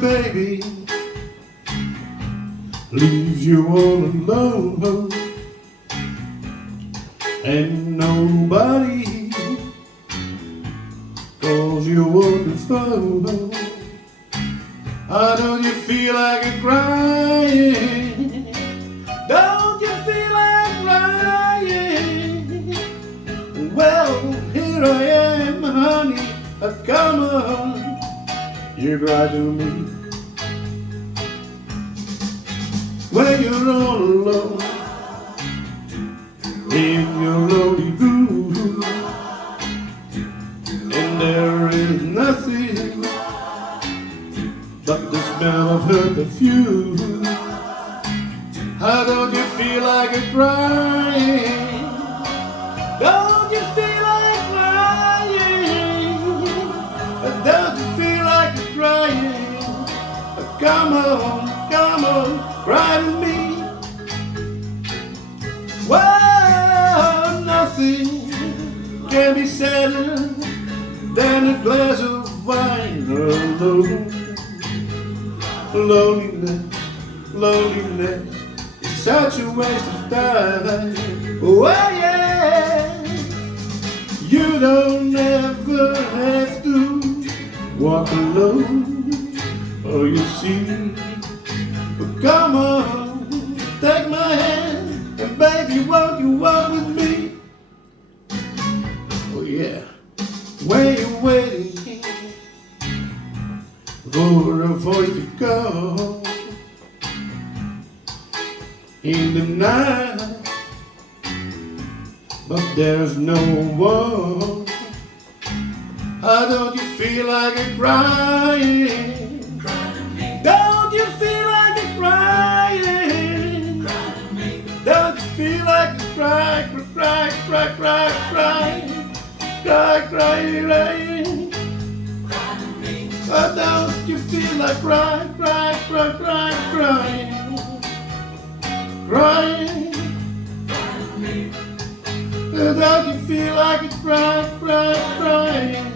baby leaves you all alone, and nobody calls you on the phone. I know you feel like a crying. Don't you feel like crying? Well, here I am, honey. Come on, you cry to me when you're all alone in your lonely room, and there is nothing but the smell of her perfume. How don't you feel like a crying? Don't you feel like crying? Don't you feel like crying? Come on, cry to me. Well, nothing can be sadder than a glass of wine alone. Loneliness is such a waste of time. Oh yeah, you don't ever have to walk alone. Oh, you see, but come on, take my hand, and baby, won't you walk with me? Oh yeah, when you're waiting for a voice to call in the night, but there's no one. How don't you feel like a crying? Don't you feel like a crying? Don't you feel like a crying? Oh, don't you feel like crying? Don't you feel like it's crying?